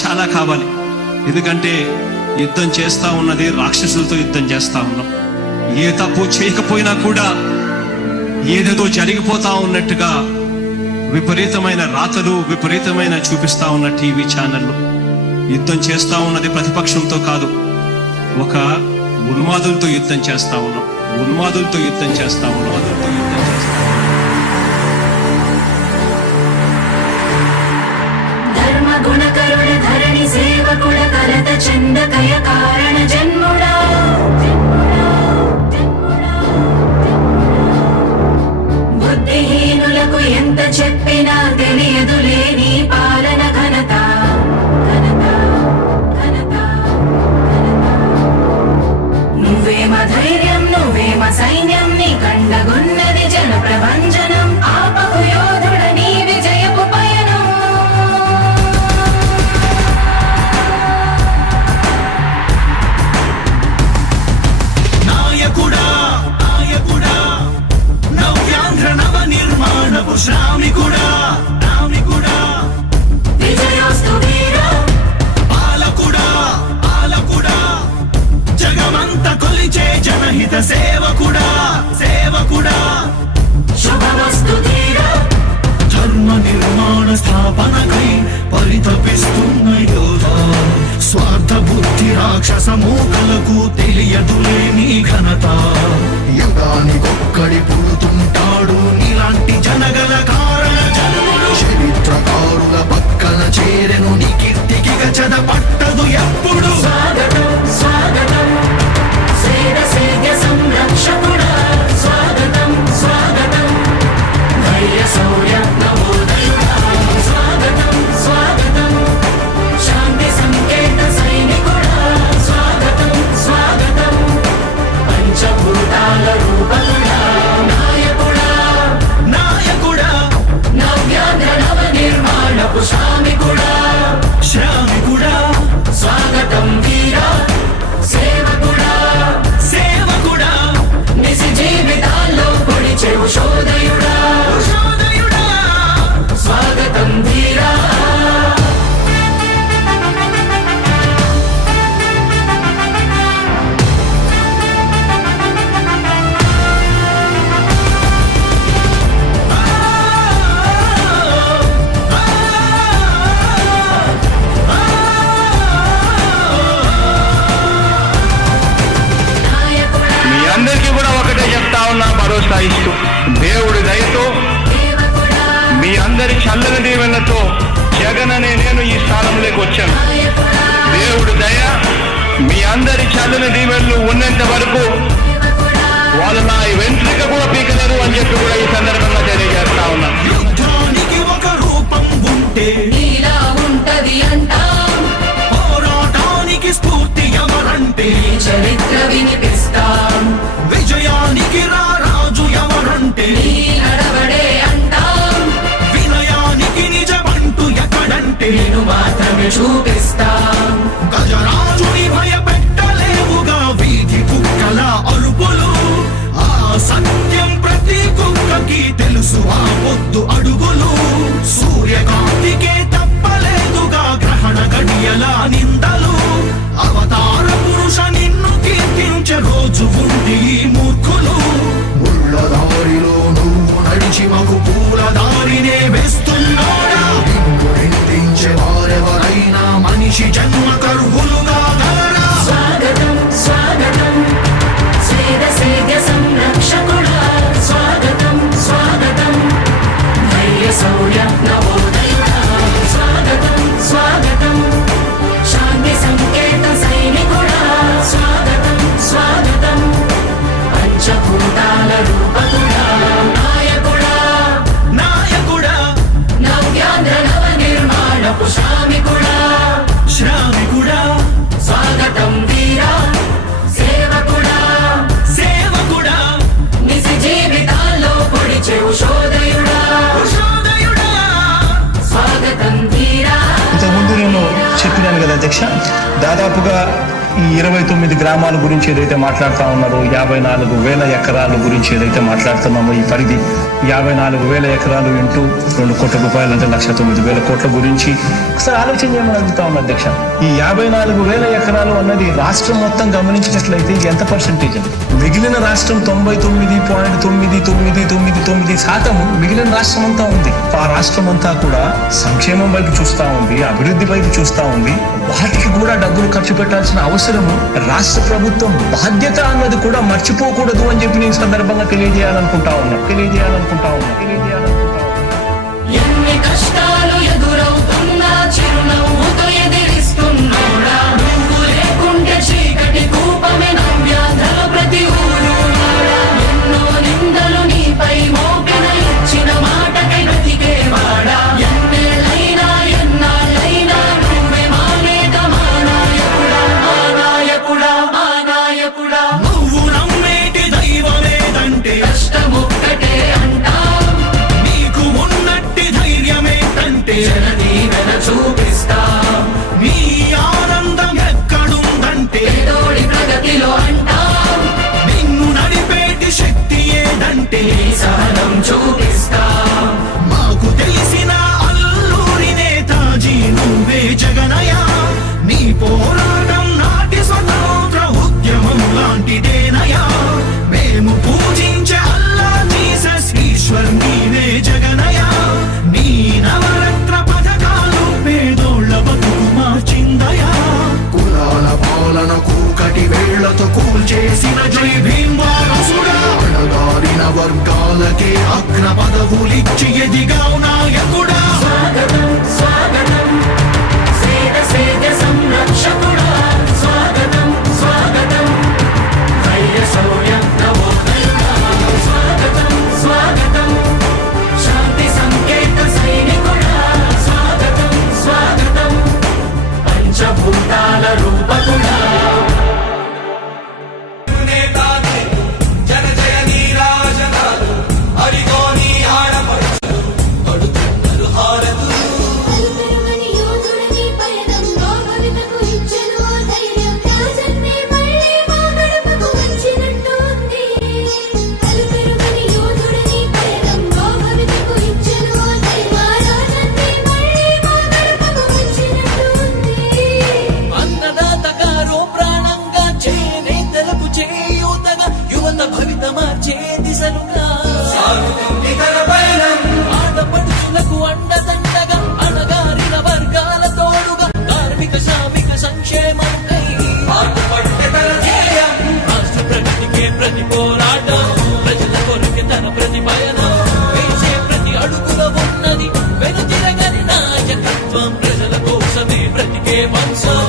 చాలా కావాలి. ఎందుకంటే యుద్ధం చేస్తా ఉన్నది రాక్షసులతో యుద్ధం చేస్తా ఉన్నాం. ఏ తప్పు చేయకపోయినా కూడా ఏదేదో జరిగిపోతా ఉన్నట్టుగా విపరీతమైన రాతలు, విపరీతమైన చూపిస్తా ఉన్న టీవీ ఛానళ్ళు. యుద్ధం చేస్తా ఉన్నది ప్రతిపక్షంతో కాదు, ఒక ఉన్మాదులతో యుద్ధం చేస్తా ఉన్నాం. ఉన్మాదులతో యుద్ధం చేస్తా ఉన్నాం. ధర్మ గుణకరుణ ధరణి సేవకుడ కలత చందకయ కారణ జన్ముడా బుద్ధిహీనులకు ఎంత చెప్పినా తెలియదులే నీ పాలన ఘనత. నువ్వేమ ధైర్యం, నువ్వేమ సైన్యం, నీ కండగున్నది జన ప్రభంజనం. ఆపకు యోధుడ నీ విజయపు పయనం. నాయకుడా నాయకుడా నవ్యాంధ్ర నవ నిర్మాణపు శ్రామికుడా శ్రామికుడా విజయోస్తు వీరా పాలకుడా పాలకుడా జగమంత కొలిచే జనహిత సేవకుడా సేవకుడా శుభమస్తు ధీరా ధర్మ నిర్మాణ స్థాపనకై పరితపిస్తున్న యోధా. స్వార్థ బుద్ధి రాక్షస మూకలకు తెలియదులే నీ ఘనత. యుగానికొక్కడి పుడుతుంటాడు నీలాంటి జనగల కారణ జన్ముడు. చరిత్రకారుల పక్కన చేరెను నీ కీర్తికి గచద పట్టదు ఎప్పుడు. స్వాగతం స్వాగతం సేద సేద్య సంరక్షకుడా. స్వాగతం స్వాగతం ధైర్య శౌర్య నవోదయుడా. స్వాగతం స్వాగతం శాంతి సంకేత సైనికుడా. స్వాగతం స్వాగతం పంచభూతాల రూపకుడా. నాయకుడా నాయకుడా నవ్యాంధ్ర నవ నిర్మాణపు శ్రామికుడా. శ్రామికుడా స్వాగతం వీరా సేవకుడా. సేవకుడా నిజ జీవితాల్లో పొడిచెవు శోధయుడా. శోధయుడా స్వాగతం ధీరా నాయకుడా మీ అందరికీ కూడా ఒకటే చెప్తా ఉన్నా, భరోసా ఇస్తూ దేవుడి దయతో సేవకుడా. మీ అందరి చల్లని దీవెనలతో జగన్ అనే నేను ఈ స్థానంలోకి వచ్చాను. నాయకుడా దేవుడి దయ, మీ అందరి చల్లని దీవెనలు ఉన్నంత వరకు సేవకుడా. వాళ్ళు నా వెంట్రిక కూడా పీకలేరు అని చెప్పి కూడా ఈ సందర్భంగా తెలియజేస్తా ఉన్నా. యుద్ధానికి ఒక రూపం ఉంటే నీలా ఉంటది అంటాం. పోరాటానికి స్ఫూర్తి ఎవరంటే నీ చరిత్ర వినిపిస్తాం. విజయానికి రారాజు ఎవరంటే నీ నడవడే అంటాం. వినయానికి నిజమంటూ ఎక్కడంటే నేను మాత్రమే చూపిస్తాం. గజరాజుని భయపెట్టలేవుగా వీధి కుక్కల అరుపులు. ఆ సత్యం ప్రతి కుక్కకి తెలుసు, ఆ పొద్దు అడుగులు. సూర్యకాంతికే తప్పలేదుగా గ్రహణ గడియల నిందలు. అవతార పురుష నిన్ను కీర్తించే రోజు ఉంది ఈ మూర్ఖులు. ముళ్ళ దారిలో నువ్వు నడిచి మగు పూల దారినే వేస్తున్నాడా. నిన్ను నిందించే వారెవరైనా మనిషి జన్మ కర్హులుగా గలరా. స్వాగతం స్వాగతం సేద సేద్య సంరక్షకుడా. స్వాగతం స్వాగతం ధైర్య శౌర్య నవోదయుడా. స్వాగతం స్వాగతం శాంతి సంకేత సైనికుడా. స్వాగతం స్వాగతం పంచభూతాల రూపకుడా. నాయకుడా నాయకుడా నవ్యాంధ్ర నవ నిర్మాణపు శ్రామికుడా. శ్రామికుడా స్వాగతం వీరా సేవకుడా. సేవకుడా నిజ జీవితాల్లో పొడిచెవు శోధయుడా. శోధయుడా స్వాగతం ధీరా ఇంతకుముందు నేను చెప్పినాను కదా అధ్యక్ష, దాదాపుగా ఈ 29 గ్రామాల గురించి ఏదైతే మాట్లాడుతా ఉన్నారో 54,000 ఎకరాల గురించి ఏదైతే మాట్లాడుతున్నామో ఈ పరిధి 54,000 ఎకరాలు ఇంటూ 2 కోట్ల రూపాయలు అంటే 1,09,000 కోట్ల గురించి ఒకసారి ఆలోచన చేయమని అడుగుతా ఉన్నా అధ్యక్ష. ఈ 54,000 ఎకరాలు అన్నది రాష్ట్రం మొత్తం గమనించినట్లయితే ఎంత పర్సెంటేజ్ అండి? మిగిలిన రాష్ట్రం 99.999% మిగిలిన రాష్ట్రం అంతా ఉంది. ఆ రాష్ట్రం అంతా కూడా సంక్షేమం వైపు చూస్తా ఉంది, అభివృద్ధి వైపు చూస్తా ఉంది. వాటికి కూడా డబ్బులు ఖర్చు పెట్టాల్సిన అవసరము రాష్ట్ర ప్రభుత్వం బాధ్యత అన్నది కూడా మర్చిపోకూడదు అని చెప్పి నేను సందర్భంగా తెలియజేయాలనుకుంటా ఉన్నా. ఎన్ని కష్టాలు ఎదురవుతున్నా చిరునవ్వుతో ఎదిరిస్తున్నోడా నువ్వు లేకుంటే చీకటి కూపమే నవ్యాంధ్రల ప్రతి ఊరు వాడా. ఎన్నో నిందలు నీపై మోపిన ఇచ్చిన మాటకై బ్రతికేవాడా. ఎన్నేళ్ళైనా ఎన్నాళ్ళైనా నువ్వే మా నేత మా నాయకుడా మా నాయకుడా మా నాయకుడా. నువ్వు నమ్మేటి దైవమేదంటే కష్టమొక్కటే అంటాం నీకు ఉన్నట్టి ధైర్యమేంటంటే జనదీవెన చూపిస్తాం నీ ఆనందం ఎక్కడుందంటే పేదోడి ప్రగతిలో అంటాం నిన్ను నడిపేటి శక్తి ఏదంటే నీ సహనం చూపిస్తాం. మాకు తెలిసిన అల్లూరి నేతాజీ నువ్వే జగనయ్య. నీ పోరాటం నాటి స్వతంత్ర ఉద్యమం లాంటిదేనయ్యా. మేము పూజించే అల్లా జీసస్ ఈశ్వర్ నీవే జగనయ్య. నీ నవరత్న పథకాలు పేదోళ్ళ బతుకు మార్చిందయా. కులాల పాలన కూకటి వేళ్లతో కూల్చేసిన జై భీమ్ వారసుడా. అణగారిన వర్గాలకే అగ్ర పదవులిచ్చి ఎదిగావు నాయకుడా. స్వాగతం స్వాగతం సేద సేద సంరక్షకుడా. స్వాగతం స్వాగతం ధైర్య శౌర్య నవోదయుడా. స్వాగతం స్వాగతం శాంతి సంకేత సైనికుడా. స్వాగతం స్వాగతం పంచభూతాల రూపకుడా. అలుపెరుగని యోధుడని పయనంలో భవితకు ఇచ్చెను ఆ ధైర్యం. రాజన్నే మళ్ళీ మా గడపకు వచ్చినట్టు ఉంది. అలుపెరుగని యోధుడని పయనంలో భవితకు ఇచ్చెను ఆ ధైర్యం. రాజన్నే మళ్ళీ మా గడపకు వచ్చినట్టు ఉంది. అన్నదాతగారో ప్రాణంగా చేనేతలకు చేయూతగా యువత భవిత మార్చే దిశలుగా ఆడపడుచులకు అండదండగా అణగారిన వర్గాల తోడుగా కార్మిక శ్రామిక సంక్షేమముకై రాష్ట్ర ప్రగతికే ప్రతి పోరాటం ప్రజల కొరకే తన ప్రతి పయనం వేసే ప్రతి అడుగులో ఉన్నది వెనుతిరగని నాయకత్వం ప్రజల కోసమే బ్రతికే వంశం.